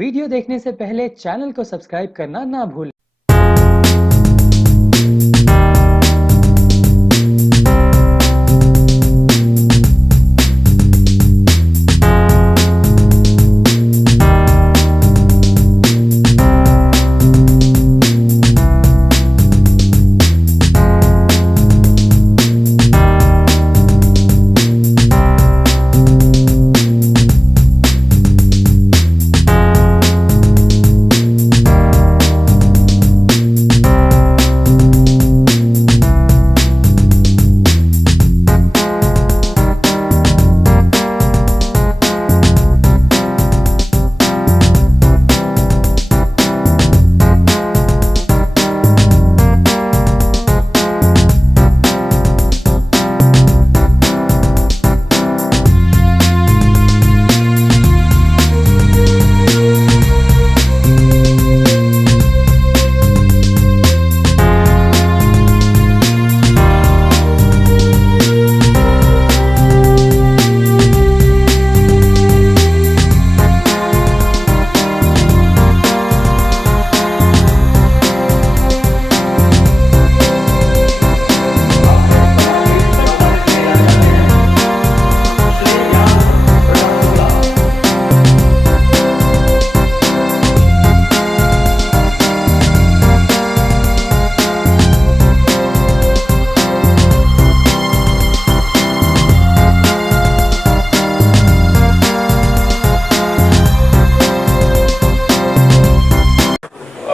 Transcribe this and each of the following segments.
Video देखने से पहले चैनल को सब्सक्राइब करना ना भूलें।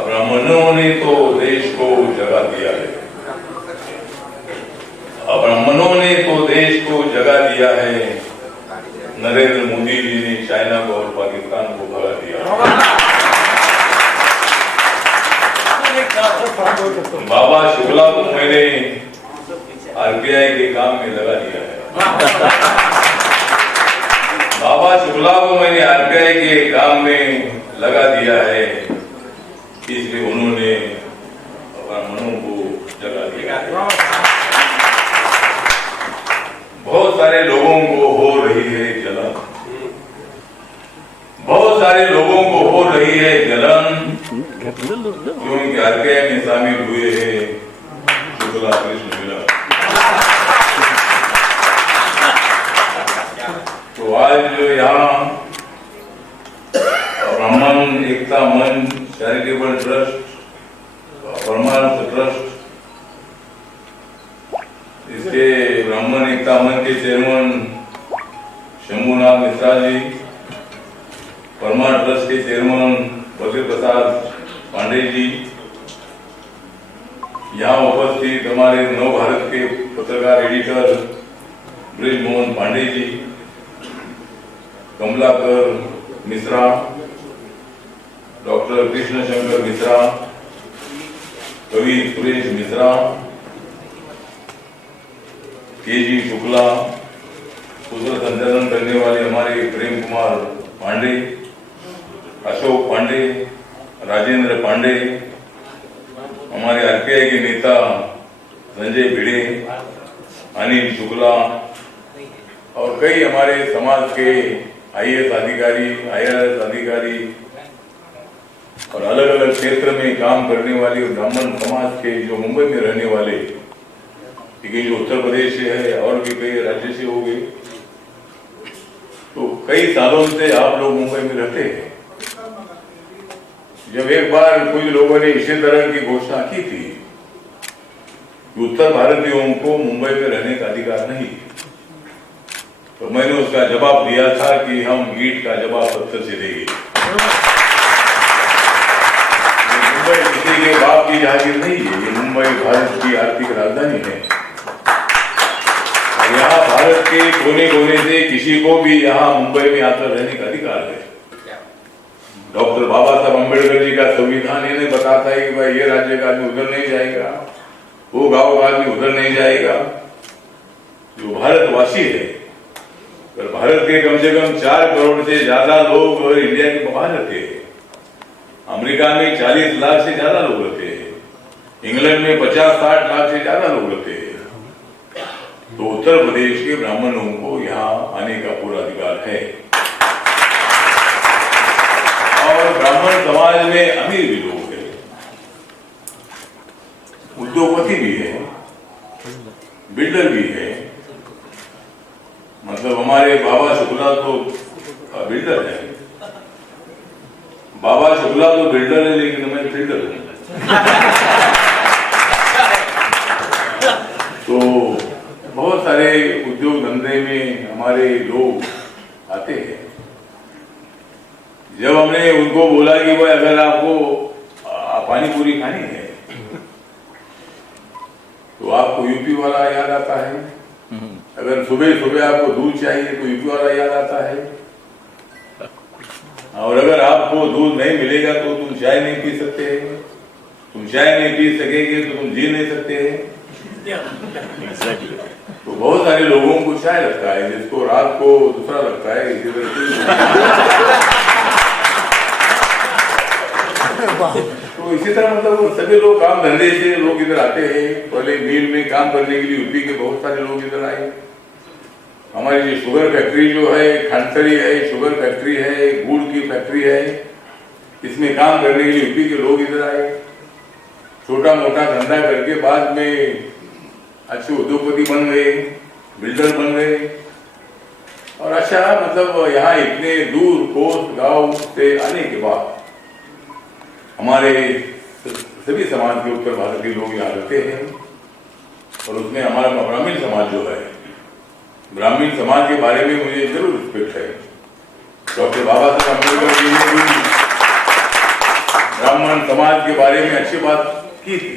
ब्राह्मणों ने तो देश को जगा दिया है। ब्राह्मणों ने तो देश को जगा दिया है। नरेंद्र मोदी जी ने चाइना को और पाकिस्तान को भगा दिया। बाबा शुक्ला को मैंने आरबीआई के काम में लगा दिया है। बाबा शुक्ला को मैंने आरबीआई के काम में लगा दिया है, इसलिए उन्होंने ब्राह्मणों को जगा दिया। बहुत सारे लोगों को हो रही है जलन, बहुत सारे लोगों को हो रही है जलन, क्योंकि आरबीआई में शामिल हुए हैं शुक्ला कृष्ण मिला। तो आज जो यहाँ ब्राह्मण एकता मंच चैरिटेबल ट्रस्ट, परमार्थ ट्रस्ट, इसके ब्राह्मण एकता मंच के चेयरमैन शंभुनाथ मिश्रा जी, परमार्थ ट्रस्ट के चेयरमैन बद्री प्रसाद पांडे जी, यहाँ उपस्थित हमारे नव भारत के पत्रकार editor bridge Mohan Pandey ji, Kamlakar Mishra, doctor Krishna Shankar Mishra, कवि सुरेश मिश्रा, केजी शुक्ला, सूत्र संचालन करने वाले हमारे प्रेम कुमार पांडे, अशोक पांडे, राजेंद्र पांडे, हमारे आरपीआई के नेता संजय भिड़े, अनिल शुक्ला और कई हमारे समाज के आईएएस अधिकारी, आईआरएस अधिकारी और अलग अलग क्षेत्र में काम करने वाले ब्राह्मण समाज के जो मुंबई में रहने वाले, क्योंकि जो उत्तर प्रदेश से है और भी कई राज्य से हो गए, तो कई सालों से आप लोग मुंबई में रहते हैं। जब एक बार कुछ लोगों ने इसी तरह की घोषणा की थी कि उत्तर भारतीयों को मुंबई में रहने का अधिकार नहीं, तो मैंने उसका जवाब दिया था कि हम ईंट का जवाब पत्थर से देंगे। मुंबई किसी के बाप की जागीर नहीं है, ये मुंबई भारत की आर्थिक राजधानी है और यहाँ भारत के कोने कोने से किसी को भी यहाँ मुंबई में आकर रहने का अधिकार है। डॉक्टर बाबा साहब अम्बेडकर जी का संविधान इन्हें बताता है कि भाई ये राज्य का आदमी उधर नहीं जाएगा, वो गांव का आदमी उधर नहीं जाएगा। जो भारतवासी है, पर भारत के कम से कम 4 करोड़ से ज्यादा लोग इंडिया के बाहर रहते हैं। अमेरिका में 40 लाख से ज्यादा लोग रहते हैं, इंग्लैंड में 50-60 लाख से ज्यादा लोग रहते हैं। तो उत्तर प्रदेश के ब्राह्मणों को यहाँ आने का पूरा अधिकार है। और समाज में अमीर भी लोग हैं, उद्योगपति भी है, बिल्डर भी है। मतलब हमारे बाबा शुक्ला तो बिल्डर है, बाबा शुक्ला तो बिल्डर है, लेकिन मैं बिल्डर हूं। तो बहुत सारे उद्योग धंधे में हमारे लोग आते हैं। जब हमने उनको बोला कि भाई अगर आपको पानी पूरी खानी है तो आपको यूपी वाला याद आता है, अगर सुबह सुबह आपको दूध चाहिए तो यूपी वाला याद आता है, और अगर आपको दूध नहीं मिलेगा तो तुम चाय नहीं पी सकते, तुम चाय नहीं पी सकेंगे तो तुम जी नहीं सकते। तो बहुत सारे लोगों को चाय लगता है, जिसको रात को दूसरा लगता है। इसी तरह तो इसी तरह मतलब सभी लोग काम धंधे से लोग इधर आते हैं। पहले मिल में काम करने के लिए यूपी के बहुत सारे लोग इधर आए। हमारी जो शुगर फैक्ट्री जो है, खानसरी है, शुगर फैक्ट्री है, गुड़ की फैक्ट्री है, इसमें काम करने के लिए यूपी के लोग इधर आए। छोटा मोटा धंधा करके बाद में अच्छे उद्योगपति बन गए, बिल्डर बन गए, और अच्छा मतलब यहाँ इतने दूर कोस्ट गांव से आने के बाद हमारे सभी समाज के उत्तर भारत के लोग यहाँ रहते हैं। और उसमें हमारा ब्राह्मण समाज जो है, ब्राह्मण समाज के बारे में मुझे जरूर रिस्पेक्ट है। डॉक्टर बाबा साहब अम्बेडकर जी ने भी ब्राह्मण समाज के बारे में अच्छी बात की थी।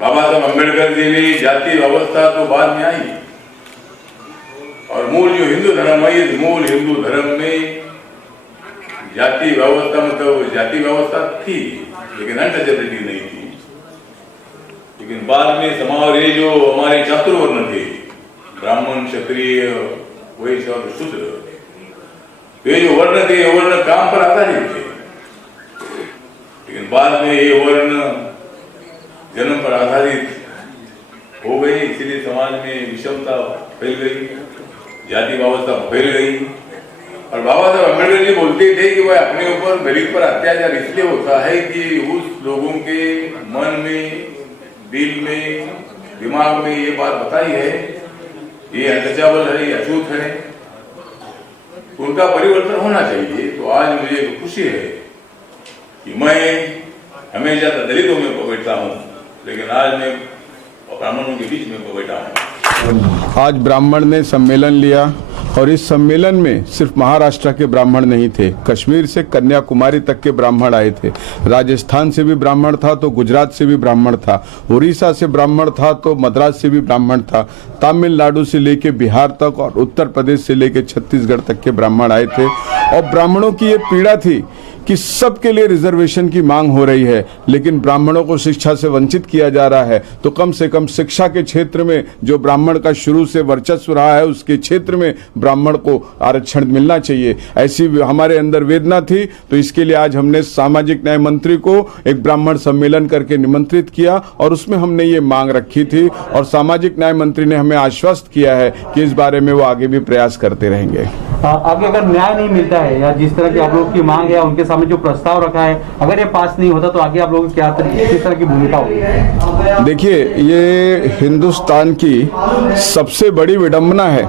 बाबा साहब अम्बेडकर जी ने जाति व्यवस्था तो बाद में आई, और मूल जो हिंदू धर्म है, इस मूल हिंदू धर्म में जाति व्यवस्था मतलब जाति व्यवस्था थी, लेकिन अनटचेबिलिटी नहीं थी। लेकिन बाद में समाज ये जो हमारे चातुर्वर्ण थे, ब्राह्मण, क्षत्रिय, वैश्य और शूद्र, ये जो वर्ण थे, ये वर्ण काम पर आधारित थे। लेकिन बाद में ये वर्ण जन्म पर आधारित हो गई, इसीलिए समाज में विषमता फैल गई, जाति व्यवस्था फैल गई। और बाबा साहब अम्बेडकर जी बोलते थे कि वह अपने ऊपर दलित पर अत्याचार इसलिए होता है कि उस लोगों के मन में, दिल में, दिमाग में ये बात बताई है, ये अनटचेबल है, ये अछूत है, उनका परिवर्तन होना चाहिए। तो आज मुझे खुशी है कि मैं हमेशा दलितों में बैठता हूँ, लेकिन आज मैं ब्राह्मणों के बीच में बैठा हूँ। आज ब्राह्मण ने सम्मेलन लिया, और इस सम्मेलन में सिर्फ महाराष्ट्र के ब्राह्मण नहीं थे, कश्मीर से कन्याकुमारी तक के ब्राह्मण आए थे। राजस्थान से भी ब्राह्मण था तो गुजरात से भी ब्राह्मण था, उड़ीसा से ब्राह्मण था तो मद्रास से भी ब्राह्मण था, तमिलनाडु से लेके बिहार तक और उत्तर प्रदेश से लेके छत्तीसगढ़ तक के ब्राह्मण आए थे। और ब्राह्मणों की ये पीड़ा थी कि सबके लिए रिजर्वेशन की मांग हो रही है, लेकिन ब्राह्मणों को शिक्षा से वंचित किया जा रहा है। तो कम से कम शिक्षा के क्षेत्र में जो ब्राह्मण का शुरू से वर्चस्व रहा है, उसके क्षेत्र में ब्राह्मण को आरक्षण मिलना चाहिए, ऐसी हमारे अंदर वेदना थी। तो इसके लिए आज हमने सामाजिक न्याय मंत्री को एक ब्राह्मण सम्मेलन करके निमंत्रित किया, और उसमें हमने ये मांग रखी थी, और सामाजिक न्याय मंत्री ने हमें आश्वस्त किया है कि इस बारे में वो आगे भी प्रयास करते रहेंगे। आगे अगर न्याय नहीं मिलता है, या जिस तरह की आप लोग की मांग है, उनके सामने जो प्रस्ताव रखा है, अगर ये पास नहीं होता तो आगे आप लोगों की क्या किस तरह की भूमिका होगी? देखिए, ये हिंदुस्तान की सबसे बड़ी विडंबना है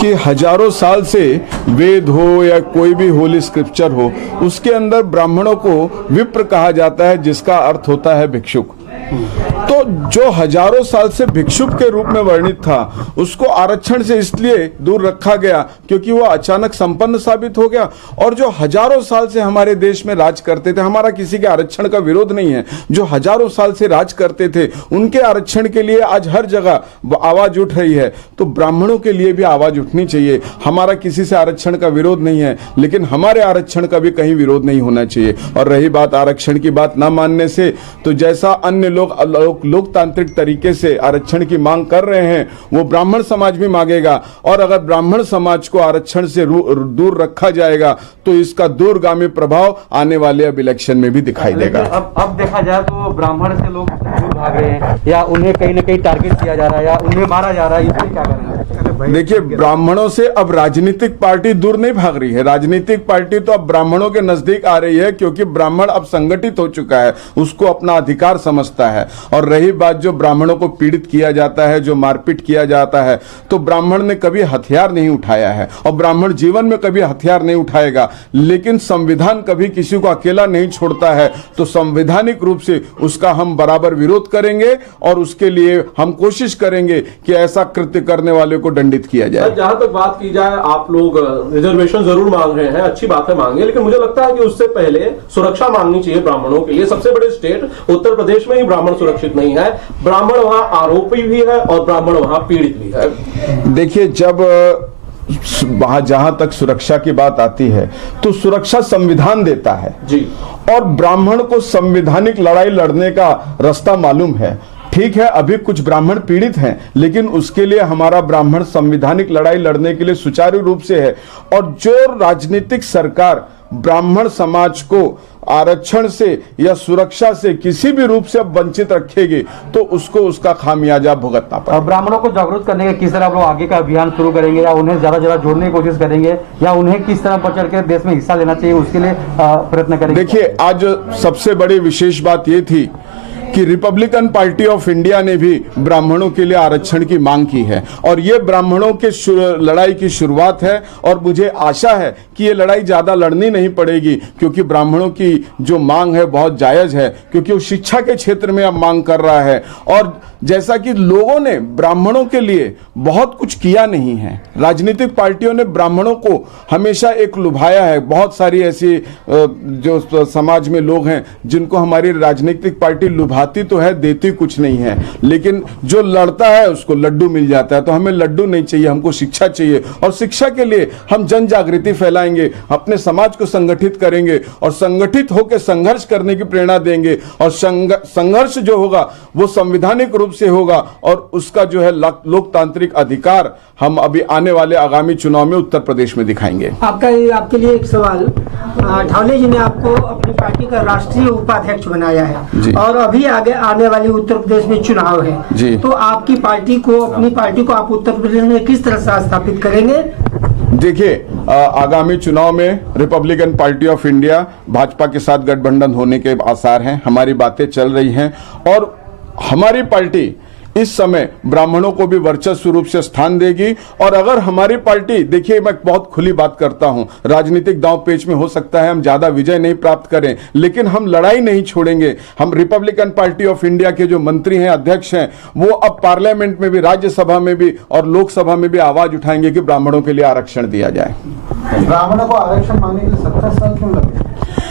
कि हजारों साल से वेद हो या कोई भी होली स्क्रिप्चर हो, उसके अंदर ब्राह्मणों को विप्र कहा जाता है, जिसका अर्थ होता है भिक्षुक। तो जो हजारों साल से भिक्षुक के रूप में वर्णित था, उसको आरक्षण से इसलिए दूर रखा गया क्योंकि वो अचानक संपन्न साबित हो गया। और जो हजारों साल से हमारे देश में राज करते थे, हमारा किसी के आरक्षण का विरोध नहीं है, जो हजारों साल से राज करते थे, उनके आरक्षण के लिए आज हर जगह आवाज उठ रही है। तो ब्राह्मणों के लिए भी आवाज उठनी चाहिए। हमारा किसी से आरक्षण का विरोध नहीं है, लेकिन हमारे आरक्षण का भी कहीं विरोध नहीं होना चाहिए। और रही बात आरक्षण की बात न मानने से, तो जैसा अन्य लोग लोकतांत्रिक तरीके से आरक्षण की मांग कर रहे हैं, वो ब्राह्मण समाज भी मांगेगा। और अगर ब्राह्मण समाज को आरक्षण से दूर रखा जाएगा तो इसका दूरगामी प्रभाव आने वाले अब इलेक्शन में भी दिखाई देगा। अब देखा जाए तो ब्राह्मण से लोग दूर भाग रहे हैं, या उन्हें कहीं ना कहीं टारगेट किया जा रहा है, या उन्हें मारा जा रहा है, इसलिए क्या करेंगे? भाई? देखिए, ब्राह्मणों से अब राजनीतिक पार्टी दूर नहीं भाग रही है। राजनीतिक पार्टी तो अब ब्राह्मणों के नजदीक आ रही है, क्योंकि ब्राह्मण अब संगठित हो चुका है, उसको अपना अधिकार समझता है। और रही बात जो ब्राह्मणों को पीड़ित किया जाता है, जो मारपीट किया जाता है, तो ब्राह्मण ने कभी हथियार नहीं उठाया है और ब्राह्मण जीवन में कभी हथियार नहीं उठाएगा। लेकिन संविधान कभी किसी को अकेला नहीं छोड़ता है, तो संवैधानिक रूप से उसका हम बराबर विरोध करेंगे और उसके लिए हम कोशिश करेंगे कि ऐसा कृत्य करने वाले को दंडित किया जाए। जहां तक बात की जाए, आप लोग रिजर्वेशन जरूर मांग रहे हैं, अच्छी बात है मांगे, लेकिन मुझे लगता है कि उससे पहले सुरक्षा मांगनी चाहिए ब्राह्मणों के लिए। सबसे बड़े स्टेट उत्तर प्रदेश में ही ब्राह्मण सुरक्षित नहीं है, ब्राह्मण वहां आरोपी भी है और ब्राह्मण वहां पीड़ित भी है। देखिए, जब जहां तक सुरक्षा की बात आती है तो सुरक्षा संविधान देता है जी, और ब्राह्मण को संवैधानिक लड़ाई लड़ने का रास्ता मालूम है। ठीक है, अभी कुछ ब्राह्मण पीड़ित हैं, लेकिन उसके लिए हमारा ब्राह्मण संवैधानिक लड़ाई लड़ने के लिए सुचारू रूप से है। और जो राजनीतिक सरकार ब्राह्मण समाज को आरक्षण से या सुरक्षा से किसी भी रूप से वंचित रखेगी, तो उसको उसका खामियाजा भुगतना पड़ेगा। ब्राह्मणों को जागरूक करने के किस तरह आप लोग आगे का अभियान शुरू करेंगे, या उन्हें ज्यादा जोड़ने की कोशिश करेंगे, या उन्हें किस तरह बढ़ चढ़ के देश में हिस्सा लेना चाहिए, उसके लिए प्रयत्न करेंगे? देखिए, आज सबसे बड़ी विशेष बात यह थी कि रिपब्लिकन पार्टी ऑफ इंडिया ने भी ब्राह्मणों के लिए आरक्षण की मांग की है, और ये ब्राह्मणों के लड़ाई की शुरुआत है। और मुझे आशा है कि ये लड़ाई ज्यादा लड़नी नहीं पड़ेगी, क्योंकि ब्राह्मणों की जो मांग है बहुत जायज है, क्योंकि वो शिक्षा के क्षेत्र में अब मांग कर रहा है। और जैसा कि लोगों ने ब्राह्मणों के लिए बहुत कुछ किया नहीं है, राजनीतिक पार्टियों ने ब्राह्मणों को हमेशा एक लुभाया है। बहुत सारी ऐसी जो समाज में लोग हैं जिनको हमारी राजनीतिक पार्टी लुभाती तो है, देती कुछ नहीं है, लेकिन जो लड़ता है उसको लड्डू मिल जाता है। तो हमें लड्डू नहीं चाहिए, हमको शिक्षा चाहिए, और शिक्षा के लिए हम जन जागृति फैलाएंगे, अपने समाज को संगठित करेंगे और संगठित होकर संघर्ष करने की प्रेरणा देंगे। और संघर्ष जो होगा वो संवैधानिक रूप से होगा, और उसका जो है लोकतांत्रिक अधिकार हम अभी आने वाले आगामी चुनाव में उत्तर प्रदेश में दिखाएंगे। आपके लिए एक सवाल, ढावले जी ने आपको अपनी पार्टी का राष्ट्रीय उपाध्यक्ष बनाया है, और अभी आगे आने वाली उत्तर प्रदेश में चुनाव है, तो आपकी पार्टी को, अपनी पार्टी को आप उत्तर प्रदेश में किस तरह से स्थापित करेंगे? देखिए, आगामी चुनाव में Republican party of India Bhajpa के साथ गठबंधन होने के आसार हैं, हमारी बातें चल रही हैं, और हमारी पार्टी इस समय ब्राह्मणों को भी वर्चस्व रूप से स्थान देगी। और अगर हमारी पार्टी, देखिए मैं बहुत खुली बात करता हूं, राजनीतिक दांव पेच में हो सकता है हम ज्यादा विजय नहीं प्राप्त करें, लेकिन हम लड़ाई नहीं छोड़ेंगे। हम रिपब्लिकन पार्टी ऑफ इंडिया के जो मंत्री हैं, अध्यक्ष हैं, वो अब पार्लियामेंट में भी, राज्यसभा में भी और लोकसभा में भी आवाज उठाएंगे कि ब्राह्मणों के लिए आरक्षण दिया जाए। ब्राह्मणों को आरक्षण मांगने के लिए 70 साल क्यों लगे?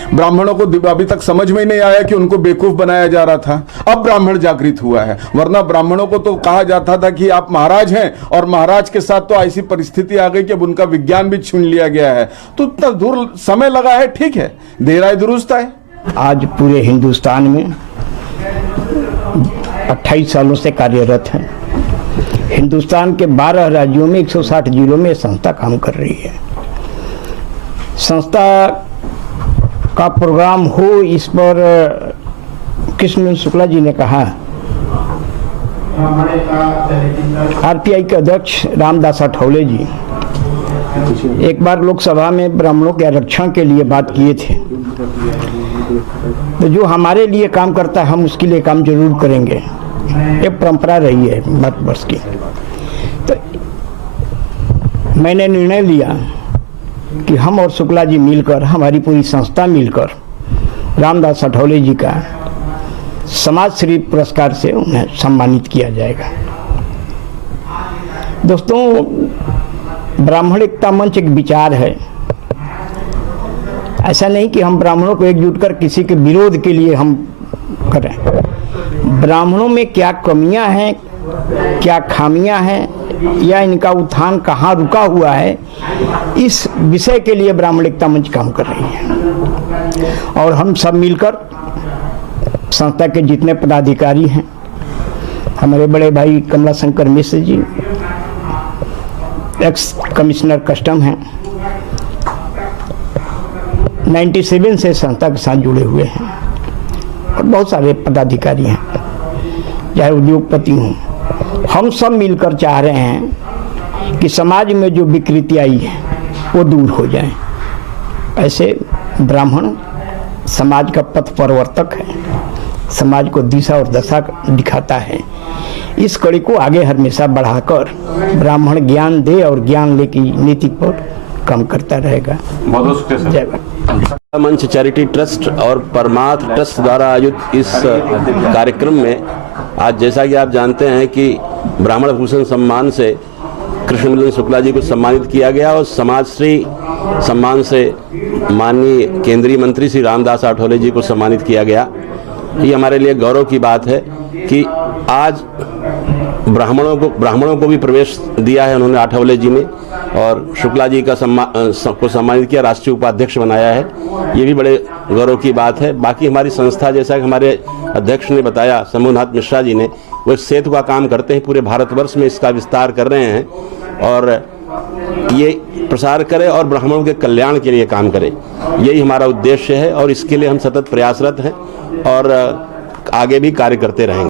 ब्राह्मणों को अभी तक समझ में ही नहीं आया कि उनको बेवकूफ बनाया जा रहा था। अब ब्राह्मण जागृत हुआ है, वरना ब्राह्मणों को तो कहा जाता था कि आप महाराज हैं, और महाराज के साथ तो ऐसी परिस्थिति आ गई कि अब उनका विज्ञान भी छीन लिया गया है। तो इतना दूर समय लगा है, ठीक है, देर आए दुरुस्त है। आज पूरे हिंदुस्तान में 28 सालों से कार्यरत हैं। हिंदुस्तान के 12 राज्यों में 160 जिलों में संस्था काम कर रही है। संस्था का प्रोग्राम हो, इस पर कृष्ण शुक्ला जी ने कहा। आरपीआई के अध्यक्ष रामदास अठौले जी एक बार लोकसभा में ब्राह्मणों के आरक्षण के लिए बात किए थे। तो जो हमारे लिए काम करता है हम उसके लिए काम जरूर करेंगे, ये परंपरा रही है भारतवर्ष की। तो मैंने निर्णय लिया कि हम और शुक्ला जी मिलकर, हमारी पूरी संस्था मिलकर रामदास अठौले जी का समाज श्री पुरस्कार से उन्हें सम्मानित किया जाएगा। दोस्तों, ब्राह्मण एकता मंच एक विचार है। ऐसा नहीं कि हम ब्राह्मणों को एकजुट कर किसी के विरोध के लिए हम करें। ब्राह्मणों में क्या कमियां हैं, क्या खामियां हैं, या इनका उत्थान कहाँ रुका हुआ है, इस विषय के लिए ब्राह्मण एकता मंच काम कर रही है। और हम सब मिलकर संस्था के जितने पदाधिकारी हैं, हमारे बड़े भाई कमला Shankar Mishra ji x commissioner custom हैं, 97 से संस्था के साथ जुड़े हुए हैं, और बहुत सारे पदाधिकारी हैं, चाहे उद्योगपति हों। हम सब मिलकर चाह रहे हैं कि समाज में जो विकृति आई है वो दूर हो जाए। ऐसे ब्राह्मण समाज का पथ प्रवर्तक है, समाज को दिशा और दशा दिखाता है। इस कड़ी को आगे हमेशा बढ़ाकर ब्राह्मण ज्ञान दे और ज्ञान ले की नीति पर काम करता रहेगा। जय भारत। मंच चैरिटी ट्रस्ट और परमार्थ ट्रस्ट द्वारा आयोजित इस कार्यक्रम में आज जैसा कि आप जानते हैं कि ब्राह्मण भूषण सम्मान से कृष्ण मिलन शुक्ला जी को सम्मानित किया गया और समाजश्री सम्मान से माननीय केंद्रीय मंत्री श्री रामदास आठवले जी को सम्मानित किया गया। ये हमारे लिए गौरव की बात है कि आज ब्राह्मणों को भी प्रवेश दिया है उन्होंने आठवले जी ने, और शुक्ला जी का सम्मानित किया, राष्ट्रीय उपाध्यक्ष बनाया है। ये भी बड़े गौरव की बात है। बाकी हमारी संस्था, जैसा कि हमारे अध्यक्ष ने बताया, शंभुनाथ मिश्रा जी ने, वो एक सेतु का काम करते हैं, पूरे भारतवर्ष में इसका विस्तार कर रहे हैं और ये प्रसार करे और ब्राह्मणों के कल्याण के लिए काम करे। यही हमारा उद्देश्य है और इसके लिए हम सतत प्रयासरत हैं और आगे भी कार्य करते रहेंगे।